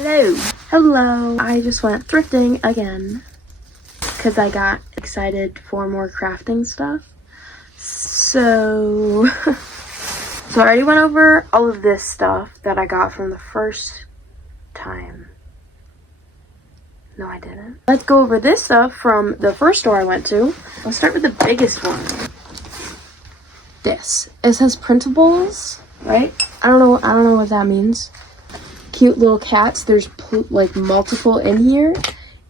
Hello. I just went thrifting again because I got excited for more crafting stuff. So I already went over all of this stuff that I got from the first time. No, I didn't. Let's go over this stuff from the first store I went to. Let's start with the biggest one. This. It says printables, right? I don't know what that means. Cute little cats. There's like multiple in here,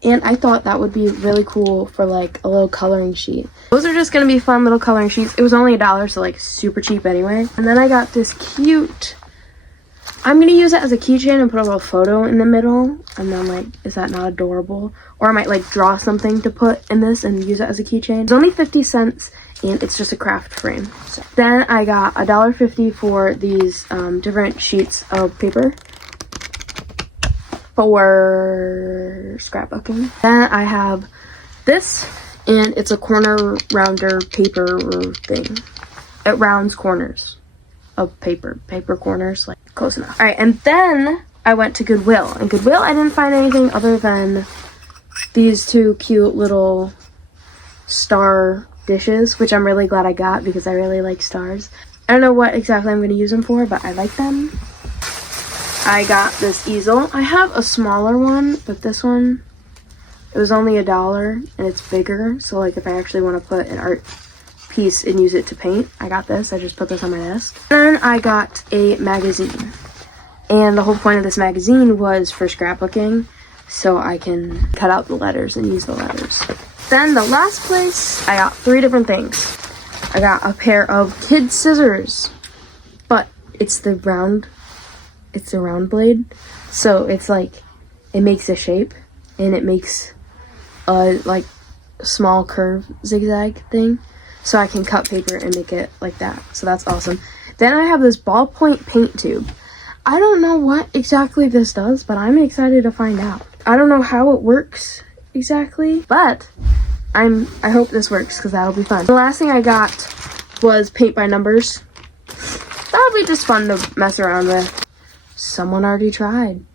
and I thought that would be really cool for like a little coloring sheet. Those are just gonna be fun little coloring sheets. It was only $1, so like super cheap anyway. And then I got this cute, I'm gonna use it as a keychain and put a little photo in the middle, and then like, is that not adorable? Or I might like draw something to put in this and use it as a keychain. It's only 50 cents and it's just a craft frame. So then I got $1.50 for these different sheets of paper for scrapbooking. Then I have this, and it's a corner rounder paper thing. It rounds corners of paper corners, like close enough. All right, and then I went to Goodwill. In Goodwill, I didn't find anything other than these two cute little star dishes, which I'm really glad I got because I really like stars. I don't know what exactly I'm going to use them for, but I like them. I got this easel. I have a smaller one, but this one, it was only $1 and it's bigger. So like if I actually want to put an art piece and use it to paint, I got this. I just put this on my desk. Then I got a magazine. And the whole point of this magazine was for scrapbooking, so I can cut out the letters and use the letters. Then the last place, I got 3 different things. I got a pair of kid scissors, but it's the round blade, so it's like, it makes a shape and it makes a like small curve zigzag thing, so I can cut paper and make it like that. So that's awesome. Then I have this ballpoint paint tube. I don't know what exactly this does, but I'm excited to find out. I don't know how it works exactly, but I hope this works because that'll be fun. The last thing I got was paint by numbers. That'll be just fun to mess around with. Someone already tried.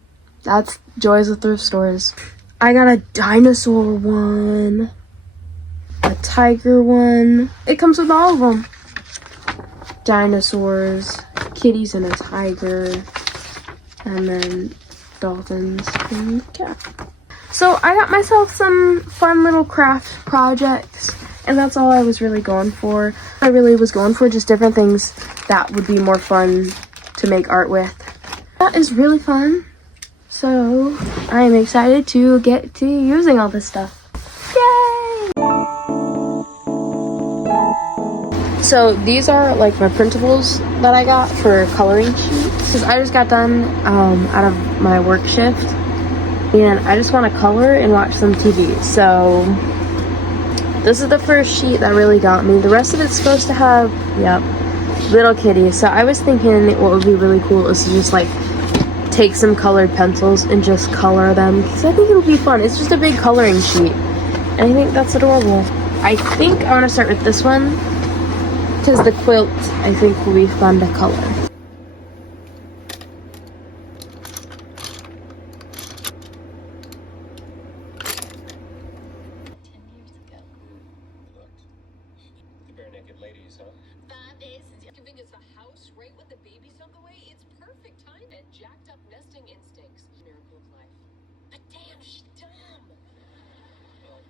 That's joys of thrift stores. I got a dinosaur one, a tiger one. It comes with all of them. Dinosaurs, kitties and a tiger, and then dolphins and a cat. So I got myself some fun little craft projects, and that's all I was really going for. I really was going for just different things that would be more fun to make art with. That is really fun. So I am excited to get to using all this stuff. Yay! So these are like my printables that I got for coloring sheets. Because I just got done out of my work shift, and I just want to color and watch some TV. So this is the first sheet that really got me. The rest of it's supposed to have, little kitties. So I was thinking what would be really cool is to just like take some colored pencils and just color them, because I think it'll be fun. It's just a big coloring sheet, and I think that's adorable. I think I want to start with this one because the quilt I think will be fun to color. Ladies, huh? 5 days since you're giving us a house right when the baby sunk away. It's perfect time and jacked up nesting instincts. Miracle of life. But damn, she's dumb. Well,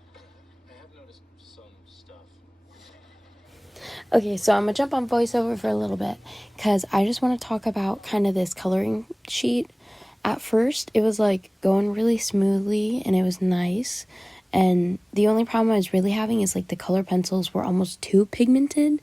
I have noticed some stuff. Okay, so I'm gonna jump on voiceover for a little bit because I just want to talk about kind of this coloring sheet. At first, it was like going really smoothly and it was nice. And the only problem I was really having is like the color pencils were almost too pigmented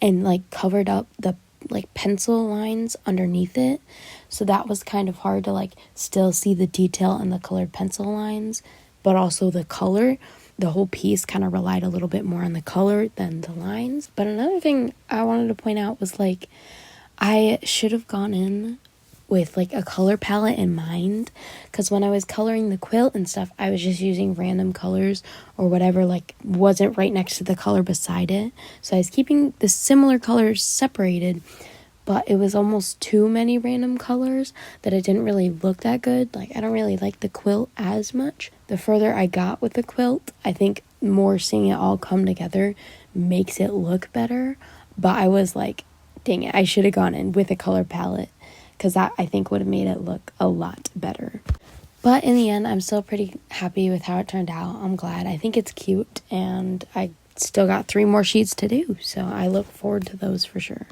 and like covered up the like pencil lines underneath it. So that was kind of hard to like still see the detail in the colored pencil lines, but also the color. The whole piece kind of relied a little bit more on the color than the lines. But another thing I wanted to point out was like I should have gone in with like a color palette in mind, because when I was coloring the quilt and stuff, I was just using random colors or whatever like wasn't right next to the color beside it. So I was keeping the similar colors separated, but it was almost too many random colors that it didn't really look that good. Like, I don't really like the quilt as much. The further I got with the quilt, I think more seeing it all come together makes it look better. But I was like, dang it, I should have gone in with a color palette, because that, I think, would have made it look a lot better. But in the end, I'm still pretty happy with how it turned out. I'm glad. I think it's cute, and I still got 3 more sheets to do, so I look forward to those for sure.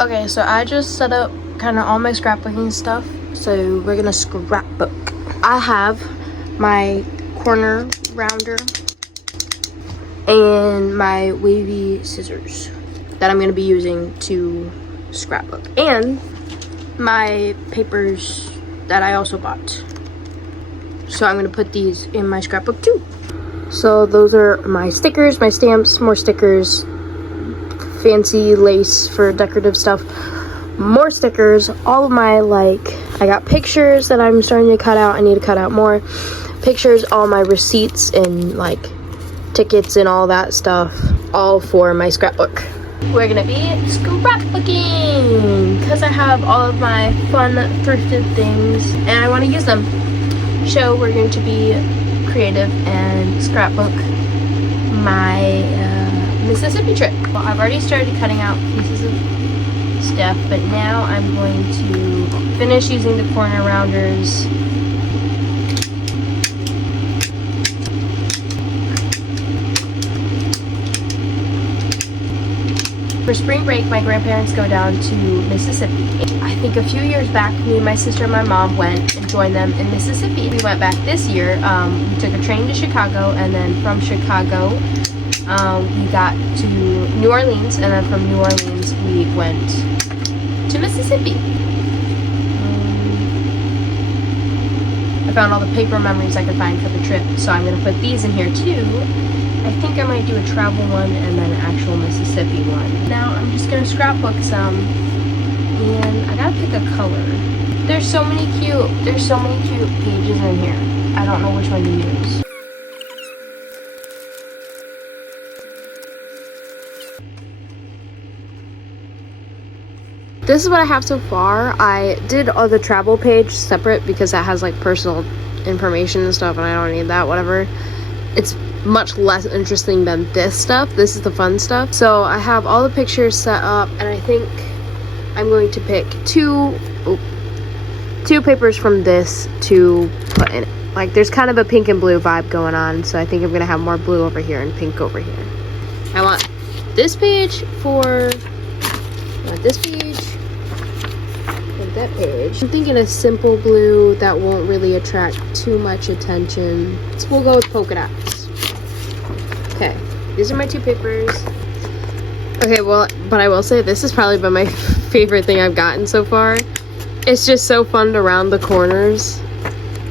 Okay, so I just set up kind of all my scrapbooking stuff, so we're gonna scrapbook. I have my corner rounder and my wavy scissors that I'm gonna be using to scrapbook, and my papers that I also bought. So I'm gonna put these in my scrapbook too. So those are my stickers, my stamps, more stickers, fancy lace for decorative stuff, more stickers, all of my, like, I got pictures that I'm starting to cut out. I need to cut out more pictures, all my receipts and like tickets and all that stuff, all for my scrapbook. We're gonna be scrapbooking because I have all of my fun thrifted things and I want to use them. So we're going to be creative and scrapbook my Mississippi trip. Well, I've already started cutting out pieces of stuff, but now I'm going to finish using the corner rounders. For spring break, my grandparents go down to Mississippi. I think a few years back, me and my sister and my mom went and joined them in Mississippi. We went back this year. We took a train to Chicago, and then from Chicago, we got to New Orleans, and then from New Orleans, we went to Mississippi. I found all the paper memories I could find for the trip, so I'm going to put these in here too. I think I might do a travel one and then an actual Mississippi one. Now I'm just going to scrapbook some, and I gotta pick a color. There's so many cute pages in here. I don't know which one to use. This is what I have so far. I did the travel page separate because that has like personal information and stuff, and I don't need that, whatever. It's much less interesting than this stuff. This is the fun stuff. So I have all the pictures set up, and I think I'm going to pick two papers from this to put in it. Like, there's kind of a pink and blue vibe going on, so I think I'm gonna have more blue over here and pink over here. I want this page for this page and that page. I'm thinking a simple blue that won't really attract too much attention. So we'll go with polka dots. Okay, these are my 2 papers. Okay, well, but I will say this has probably been my favorite thing I've gotten so far. It's just so fun to round the corners.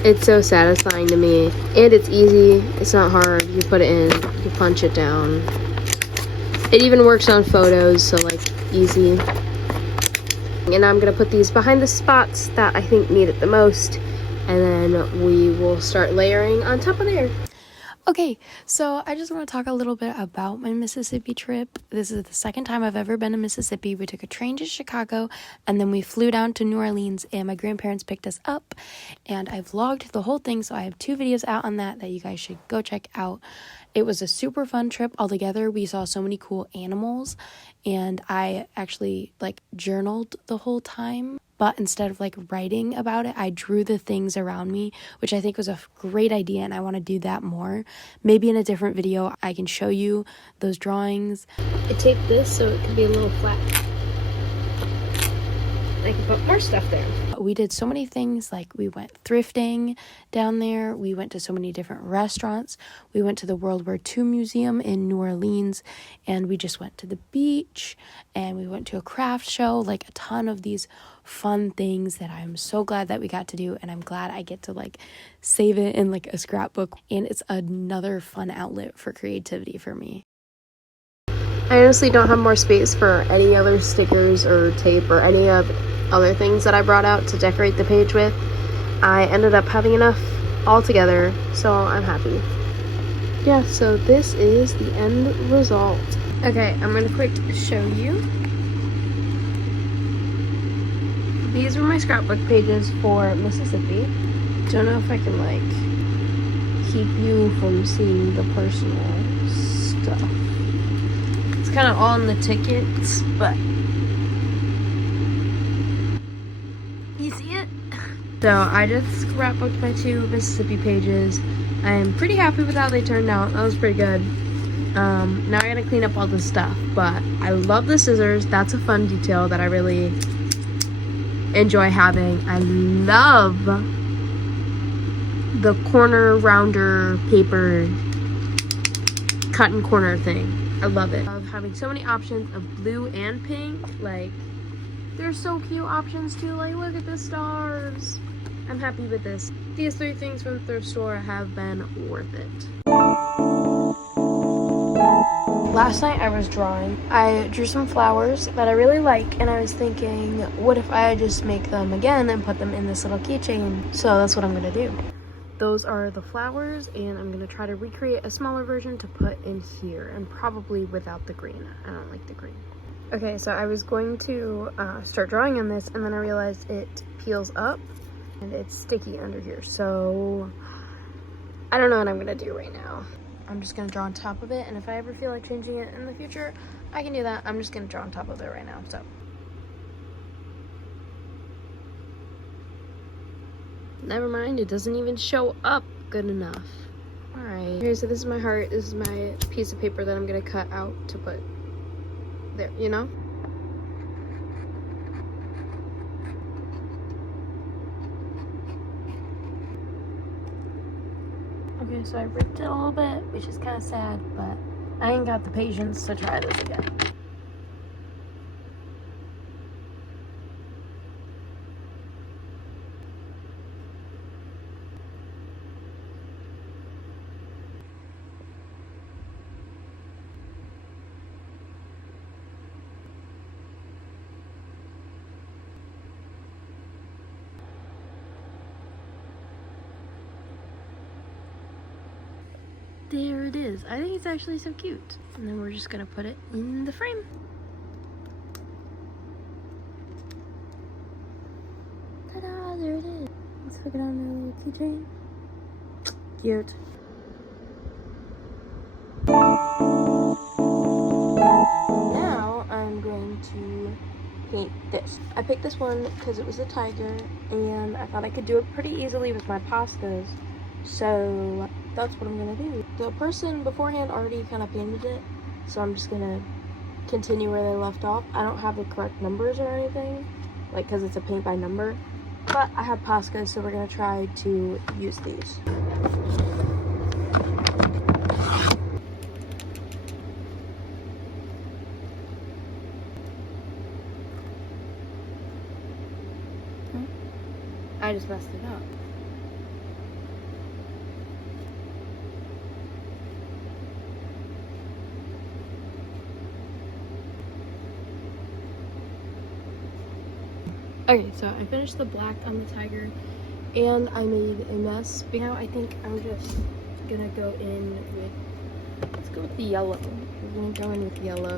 It's so satisfying to me, and it's easy. It's not hard. You put it in, you punch it down. It even works on photos, so like easy. And I'm gonna put these behind the spots that I think need it the most, and then we will start layering on top of there. Okay, so I just want to talk a little bit about my Mississippi trip. This is the second time I've ever been to Mississippi. We took a train to Chicago, and then we flew down to New Orleans, and my grandparents picked us up, and I vlogged the whole thing, so I have 2 videos out on that you guys should go check out. It was a super fun trip altogether. We saw so many cool animals, and I actually like journaled the whole time. But instead of like writing about it, I drew the things around me, which I think was a great idea, and I want to do that more. Maybe in a different video, I can show you those drawings. I taped this so it could be a little flat. I can put more stuff there. We did so many things, like we went thrifting down there. We went to so many different restaurants. We went to the World War II Museum in New Orleans, and we just went to the beach, and we went to a craft show, like a ton of these fun things that I'm so glad that we got to do, and I'm glad I get to like save it in like a scrapbook, and it's another fun outlet for creativity for me. I honestly don't have more space for any other stickers or tape or any other things that I brought out to decorate the page with. I ended up having enough altogether, so I'm happy. Yeah, so this is the end result. Okay, I'm gonna quick show you. These were my scrapbook pages for Mississippi. Don't know if I can like keep you from seeing the personal stuff. It's kind of all in the tickets, but you see it? So I just scrapbooked my 2 Mississippi pages. I'm pretty happy with how they turned out. That was pretty good. Now I gotta clean up all this stuff, but I love the scissors. That's a fun detail that I really enjoy having. I love the corner rounder paper cut and corner thing. I love it. I love having so many options of blue and pink. Like, they're so cute options too. Like, look at the stars. I'm happy with this. These 3 things from the thrift store have been worth it. Last night I was drawing. I drew some flowers that I really like, and I was thinking, what if I just make them again and put them in this little keychain? So that's what I'm gonna do. Those are the flowers, and I'm gonna try to recreate a smaller version to put in here, and probably without the green. I don't like the green. Okay, so I was going to start drawing on this, and then I realized it peels up and it's sticky under here, so I don't know what I'm gonna do right now. I'm just gonna draw on top of it, and if I ever feel like changing it in the future, I can do that. I'm just gonna draw on top of it right now, so. Never mind, it doesn't even show up good enough. All right, okay, so this is my heart. This is my piece of paper that I'm gonna cut out to put there, you know? Okay, so I ripped it a little bit, which is kind of sad, but I ain't got the patience to try this again. There it is. I think it's actually so cute. And then we're just gonna put it in the frame. Ta-da, there it is. Let's hook it on the little keychain. Cute. Now I'm going to paint this. I picked this one because it was a tiger, and I thought I could do it pretty easily with my pastas. So that's what I'm gonna do. The person beforehand already kind of painted it, so I'm just gonna continue where they left off. I don't have the correct numbers or anything, like, because it's a paint by number, but I have Poscas, so we're gonna try to use these. I just messed it up. Okay, so I finished the black on the tiger, and I made a mess. But now I think I'm just gonna go in with, let's go with the yellow. We're gonna go in with yellow.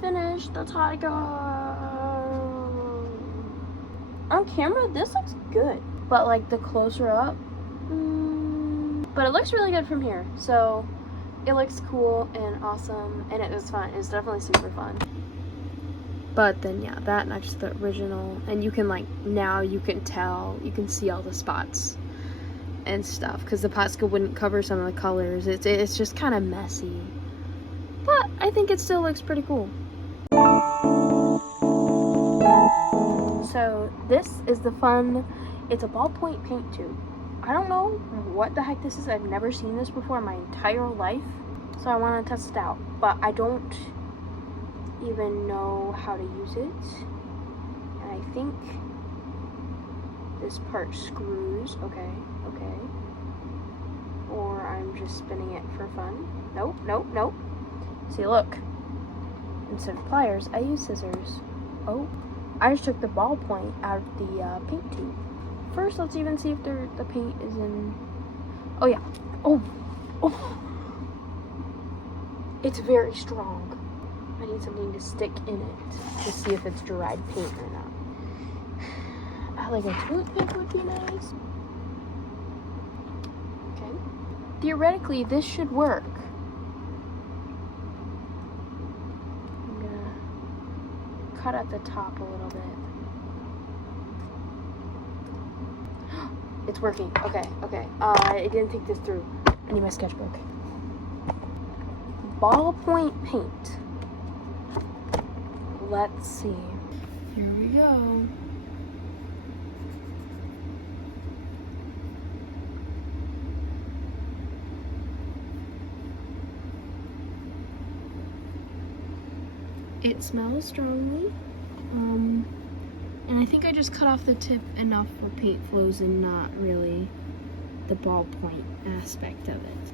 finished the tiger. On camera, this looks good. But like the closer up, but it looks really good from here. So it looks cool and awesome, and it was fun. It's definitely super fun. But then yeah, that next to the original, and you can like, now you can tell, you can see all the spots and stuff, because the Posca wouldn't cover some of the colors. It's just kind of messy, but I think it still looks pretty cool. So this is the fun, it's a ballpoint paint tube. I don't know what the heck this is. I've never seen this before in my entire life, so I want to test it out, but I don't even know how to use it. And I think this part screws. Okay. Or I'm just spinning it for fun. Nope. See, look. Instead of pliers, I use scissors. Oh, I just took the ballpoint out of the paint tube. First, let's even see if the paint is in. Oh yeah. Oh. It's very strong. I need something to stick in it to see if it's dried paint or not. Like a toothpick would be nice. Okay. Theoretically, this should work. I'm gonna cut at the top a little bit. It's working. Okay. I didn't think this through. I need my sketchbook. Ballpoint paint. Let's see. Here we go. It smells strongly. And I think I just cut off the tip enough for paint flows and not really the ballpoint aspect of it.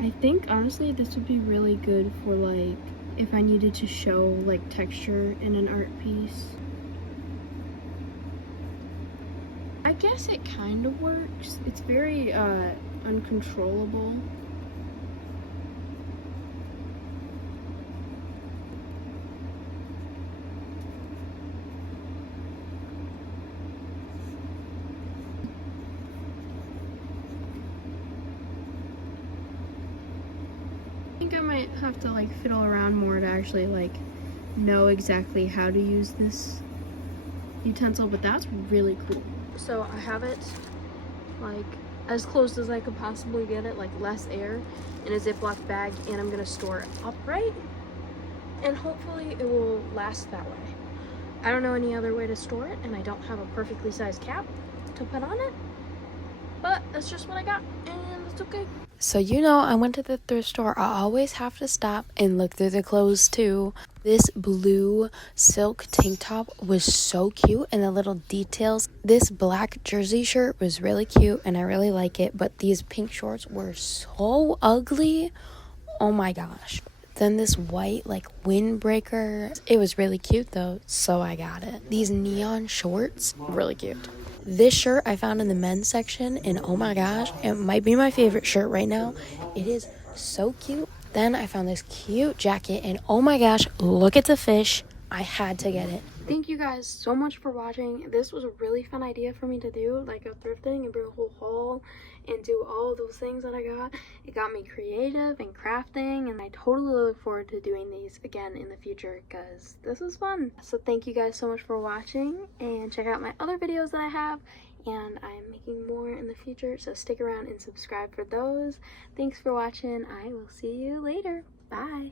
I think honestly this would be really good for like if I needed to show like texture in an art piece. I guess it kind of works. It's very uncontrollable. I think I might have to like fiddle around more to actually like know exactly how to use this utensil, but that's really cool. So I have it like as close as I could possibly get it, like less air, in a Ziploc bag, and I'm gonna store it upright, and hopefully it will last that way. I don't know any other way to store it, and I don't have a perfectly sized cap to put on it, but that's just what I got, and it's okay. So you know, I went to the thrift store. I always have to stop and look through the clothes too. This blue silk tank top was so cute, and the little details. This black jersey shirt was really cute and I really like it, but these pink shorts were so ugly. Oh my gosh. Then this white like windbreaker. It was really cute though, so I got it. These neon shorts, really cute. This shirt I found in the men's section, and oh my gosh, it might be my favorite shirt right now. It is so cute. Then I found this cute jacket, and oh my gosh, look at the fish. I had to get it. Thank you guys so much for watching. This was a really fun idea for me to do, like a thrifting and bring a whole haul and do all of those things that I got. It got me creative and crafting, and I totally look forward to doing these again in the future because this was fun. So thank you guys so much for watching, and check out my other videos that I have, and I'm making more in the future, so stick around and subscribe for those. Thanks for watching. I will see you later. Bye.